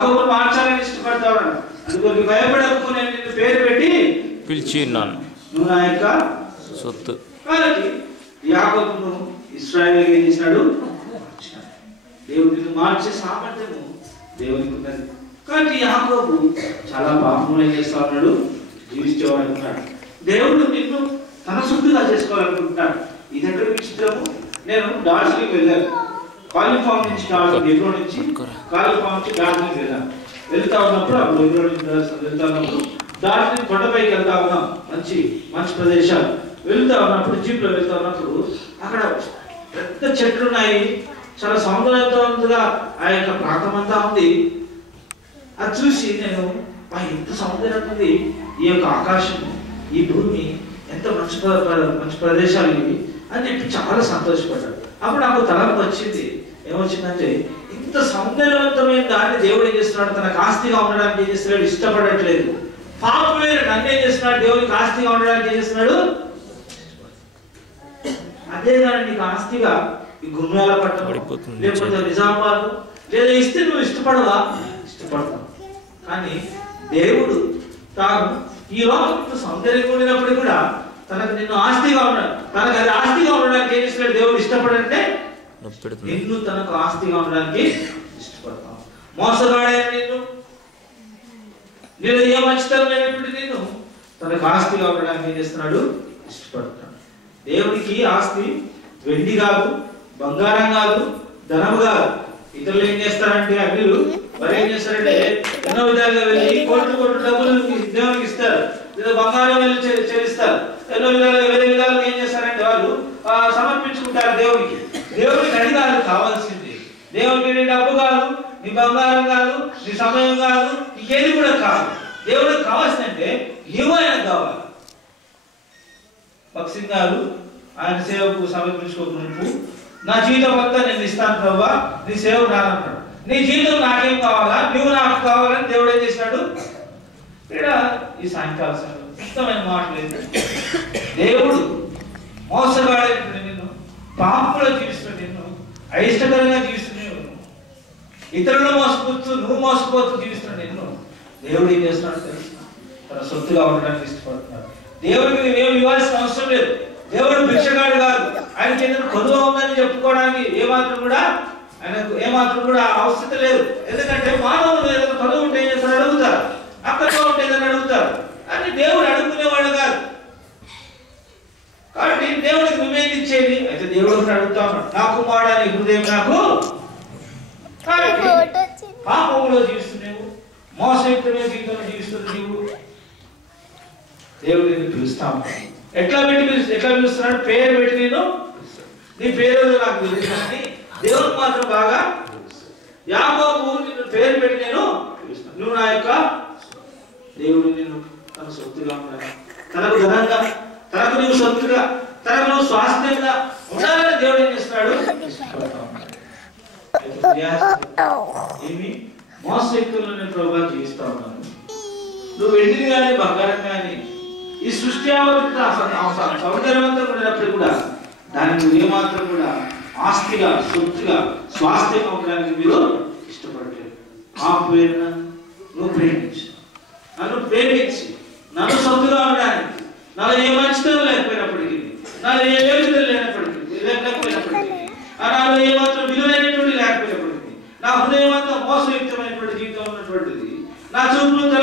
మార్చాలని ఇష్టపడతావు, అందుకు భయపడకు, నేను నిన్ను పేరు పెట్టి పిలిచి ఉన్నాను, నువ్వు నా యొక్క సొత్తు. కాబట్టి యాకోబును ఇశ్రాయేలు ఏం చేసినాడు? దేవుడిని మార్చే సామర్థ్యము దేవునికి ఉన్నది. కాబట్టి యాకోబు చాలా పాపములు చేస్తా ఉన్నాడు, జీవించేవాడు అనుకున్నాడు. దేవుడు నిన్ను తన సొత్తుగా చేసుకోవాలనుకుంటున్నాడు. ఇది ఎక్కడ విచిత్రము. నేను డార్జిలింగ్ వెళ్ళాను, కాలిఫామ్ నుంచి నెల్లూరు నుంచి కాలిఫామ్ నుంచి డార్జిలింగ్ వెళ్ళాను. వెళ్తా ఉన్నప్పుడు అప్పుడు నెల్లూరు నుంచి వెళ్తా ఉన్నప్పుడు డార్జిలింగ్ కొండపైకి వెళ్తా ఉన్నాం. మంచి మంచి ప్రదేశాలు వెళ్తా ఉన్నప్పుడు, జీప్లో వెళ్తా ఉన్నప్పుడు అక్కడ పెద్ద చెట్లు ఉన్నాయి, చాలా సౌందర్యవంతంగా ఆ యొక్క ప్రాంతం అంతా ఉంది. అది చూసి నేను ఎంత సౌందర్యం ఉంది, ఈ యొక్క ఆకాశం, ఈ భూమి, ఎంత మంచి మంచి ప్రదేశాలు ఇవి అని చెప్పి చాలా సంతోషపడ్డాడు. అప్పుడు నాకు తలంపు వచ్చింది. ఏమొచ్చిందంటే, ఇంత సౌందర్యవంతమైన దాన్ని దేవుడు ఏం చేస్తున్నాడు? తనకు ఆస్తిగా ఉండడానికి ఏం చేస్తున్నాడు? ఇష్టపడట్లేదు. పాపమైన నన్ను ఏం చేస్తున్నాడు? దేవుడికి ఆస్తిగా ఉండడానికి ఏం చేస్తున్నాడు? అదే కానీ నీకు ఆస్తిగా ఈ గుమ్యాల పట్టణం లేకపోతే నిజామాబాద్ లేదా ఇస్తే నువ్వు ఇష్టపడవా? ఇష్టపడతావు. కానీ దేవుడు తాను ఈ లోకంలో సౌందర్యం ఉండినప్పుడు కూడా తనకు నిన్ను ఆస్తిగా ఉన్నాడు, తనకు అది ఆస్తిగా ఉండడానికి ఏం చేస్తున్నాడు? దేవుడు ఇష్టపడంటే నిన్ను తనకు ఆస్తిగా ఉండడానికి ఇష్టపడతావు. మోసగాడైన నేను ఏ మంచితనం లేనటువంటి నిన్ను తనకు ఆస్తిగా ఉండడానికి ఏం చేస్తున్నాడు? ఇష్టపడతాడు. దేవుడికి ఆస్తి వెండి కాదు, బంగారం కాదు, ధనము కాదు. ఇతరులు ఏం చేస్తారంటే, అన్నిలు మరి ఏం చేస్తారంటే ఎన్నో విధాలుగా వెళ్ళి కోట్లు కోట్లు డబ్బులు దేవునికి ఇస్తారు, లేదా బంగారం వెళ్ళి చెల్లిస్తారు. ఎన్నో విధాలుగా వేరే విధాలుగా ఏం చేస్తారంటే వాళ్ళు సమర్పించుకుంటారు దేవునికి. దేవుడికి అడిగారు కావాల్సింది. దేవుడికి నీ డబ్బు కాదు, నీ బంగారం కాదు, నీ సమయం కాదు, ఇంకేది కూడా కాదు. దేవుడికి కావాల్సిందంటే ఏమైనా కావాలి. భక్సింగ్ గారు ఆయన సేవకు సమర్పించుకోకు, నా జీవితం అంతా నేను ఇస్తాను ప్రభా, నీ సేవ నానంటాడు. నీ జీవితం నాకేం కావాలా, నువ్వు నాకు కావాలని దేవుడు ఏం చేశాడు? ఇక్కడ ఈ సాయంకాల ఉత్తమైన మాటలు ఏంటంటే, దేవుడు మోసగాడైన నిన్ను, పాపంలో జీవిస్తున్న నిన్ను, అయిష్టకరంగా జీవిస్తున్న నిన్ను, ఇతరులు మోసపోతూ నువ్వు మోసపోతూ జీవిస్తున్న నిన్ను దేవుడు ఏం చేస్తున్నాడు తెలుసు? తన సొత్తుగా ఉండడానికి ఇష్టపడుతున్నాడు. దేవుడికి నువ్వేం ఇవ్వాల్సిన అవసరం లేదు. దేవుడు భిక్షగాడు కాదు. ఆయనకి ఏదైనా కొలువ ఉందని చెప్పుకోవడానికి ఏమాత్రం కూడా ఆయనకు ఏమాత్రం కూడా అవసరం లేదు. ఎందుకంటే మానవులు ఏదైనా కొలువ ఉంటే ఏం చేస్తారు? అడుగుతారు. అక్కడతో ఉంటే ఏదైనా అడుగుతారు. అని దేవుడు అడుగుకునేవాడు కాదు. కాబట్టి దేవుడికి నువ్వేం ఇచ్చేది? అయితే దేవుడిని అడుగుతా ఉన్నాడు, నా కుమారుడని హృదయం నాకు. కాబట్టి పాపంలో జీవిస్తున్నావు, మోసయుక్తమైన జీవితంలో జీవిస్తున్న నీవు దేవుడిని పిలుస్తాము. ఎట్లా పిలుస్తున్నాడు? పేరు పెట్టి నేను నీ పేరు నాకు తెలుసు. దేవుడు మాత్రం బాగా యాకోబు నిన్ను పేరు పెట్టి నేను పిలుస్తాను. నువ్వు నా యొక్క దేవుడు నిన్ను తన సొత్తుగా ఉండాలి, తనకు ధనంగా, తనకు నువ్వు సొత్తుగా, తనకు నువ్వు స్వాస్థ్యంగా ఉండాలని దేవుడు ఏం చేస్తున్నాడు? ఏమి మోసయుక్తులను నేను ప్రభువా జీవిస్తా ఉన్నాను. నువ్వు వెండిని కానీ బంగారం కానీ ఈ సృష్టి సౌందర్యవంతం ఉన్నప్పుడు కూడా దాన్ని నువ్వు ఏమాత్రం కూడా ఆస్తిగా, సొత్తుగా, స్వాస్థ్యంగా ఉండడానికి మీరు ఇష్టపడలేదు. ఆ పేరున నువ్వు ప్రేమించు, నన్ను ప్రేమించి నన్ను సొత్తుగా ఉండడానికి, నాలో ఏ మంచితనం లేకపోయినప్పటికీ, నాలో ఏ వేదికలు లేకపోయినప్పటికీ, నాలో ఏమాత్రం విలువైనటువంటి లేకపోయినప్పటికీ, నా హృదయం అంతా మోసయుక్తమైనటువంటి జీవితం ఉన్నటువంటిది, నా చూపులు